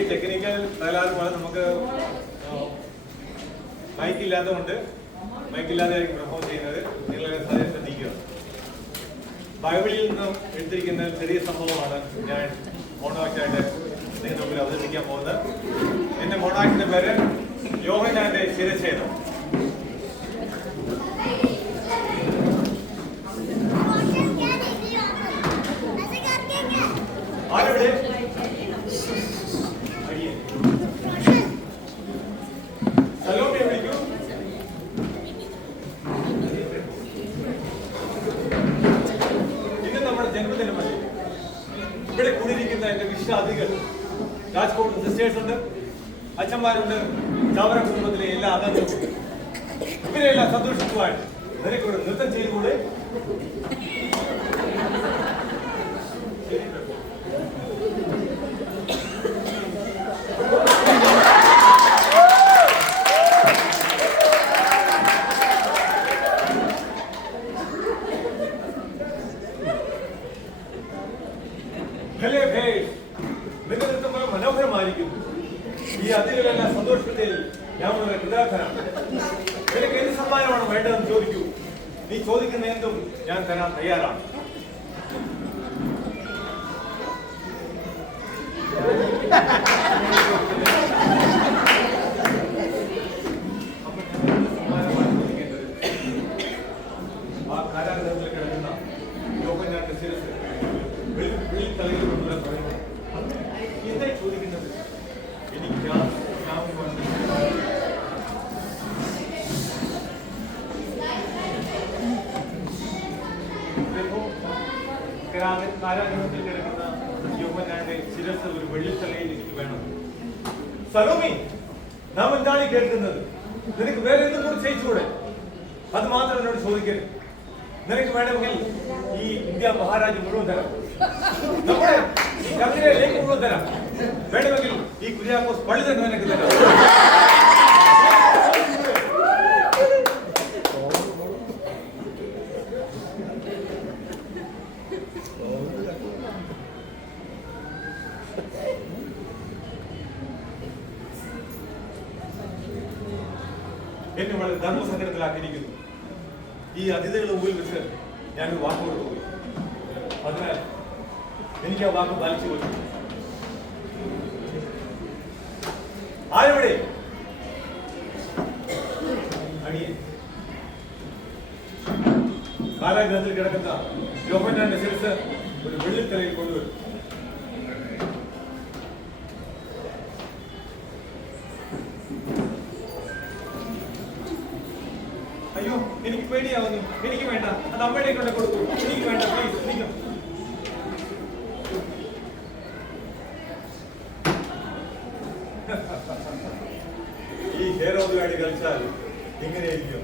ചെറിയ ടെക്നിക്കൽ തകരാറുമാണ്. നമുക്ക് മൈക്കില്ലാത്തതുകൊണ്ട് മൈക്കില്ലാതെയായിരിക്കും പെർഫോം ചെയ്യുന്നത്. നിങ്ങൾ ശ്രദ്ധിക്കുക. ബൈബിളിൽ നിന്നും എടുത്തിരിക്കുന്ന ചെറിയ സംഭവമാണ് ഞാൻ മോണോആക്റ്റായിട്ട് നിങ്ങളുടെ മുമ്പിൽ അവതരിപ്പിക്കാൻ പോകുന്നത്. എന്റെ മോണോആക്റ്റിന്റെ പേര് യോഹന്നാന്റെ ശിരച്ഛേദം. ആരുടെ സലോമിയെ വിളിക്കൂ. ഇന്ന് നമ്മുടെ ജന്മദിനമല്ലേ. ഇവിടെ കൂടിയിരിക്കുന്ന എന്റെ വിശ്വാസികൾ, രാജ്കോട്ട് സിസ്റ്റേഴ്സ് ഉണ്ട്, അച്ഛന്മാരുണ്ട്, ചാവറ കുടുംബത്തിലെ എല്ലാ അംഗങ്ങളും, ഇവരെല്ലാം സന്തോഷിക്കുവാൻ നിനക്കൂടെ നൃത്തം ചെയ്തുകൂടെ? മനോഹരമായിരിക്കുന്നു. ഈ അതിഥികളെല്ലാം സന്തോഷത്തിൽ ഞാൻ വളരെ കൃതാർത്ഥനാണ്. നിനക്ക് എന്ത് സമ്മാനമാണ് വേണ്ടതെന്ന് ചോദിക്കൂ. നീ ചോദിക്കുന്ന എന്തും ഞാൻ തരാൻ തയ്യാറാണ്. ആ കാരാഗ്രഹത്തിൽ കിടക്കുന്ന യോഹന്നാന്റെ ശിരസ്സ് വെള്ളിത്തലയിൽ കൊണ്ടുവരാൻ പറയുന്നു. എന്തായി ചോദിക്കുന്നത്? എനിക്ക് കാരാഗ്രഹത്തിൽ കിടക്കുന്ന യോഹന്നാന്റെ ശിരസ്സ് ഒരു വെള്ളിത്തലയിൽ എനിക്ക് വേണം. സലോമി, നാം എന്താണ് കേൾക്കുന്നത്? നിനക്ക് വേറെ എന്തും കൂടി ചെയ്യിച്ചുകൂടെ? അത് മാത്രം എന്നോട് ചോദിക്കരുത്. നിനക്ക് വേണമെങ്കിൽ ഈ ഇന്ത്യ മഹാരാജ് മുഴുവൻ തരാം, നമ്മുടെ ഈ കവിതയിലേക്ക് മുഴുവൻ തരാം. വേണമെങ്കിൽ ഈ കുര്യാക്കോസ് പള്ളി തന്നെ നിനക്ക് തരാം. എന്നെ വളരെ ധർമ്മസങ്കടത്തിലാക്കിയിരിക്കുന്നു. ഈ അതിഥികളുടെ മുമ്പിൽ വെച്ച് ഞാനൊരു വാക്ക് കൊടുത്തുപോയി. അതിനാൽ എനിക്ക് ആ വാക്ക് പാലിച്ചു പോയി. ആരെവിടെ? അടിയൻ. കാരാഗ്രഹത്തിൽ കിടക്കുന്ന യോഹന്നാന്റെ ശിരസ്സ് ഒരു വെള്ളിത്തലയിൽ കൊണ്ടുവരും. അയ്യോ, എനിക്ക് പേടിയാവുന്നു. എനിക്ക് വേണ്ട, അത് അമ്മയുടെ കൊണ്ട് കൊടുക്കൂ. എനിക്ക് വേണ്ട, പ്ലീസ്. എനിക്ക് ഈ ഹേറോദുമായിട്ട് കളിച്ചാൽ ഇങ്ങനെയായിരിക്കും.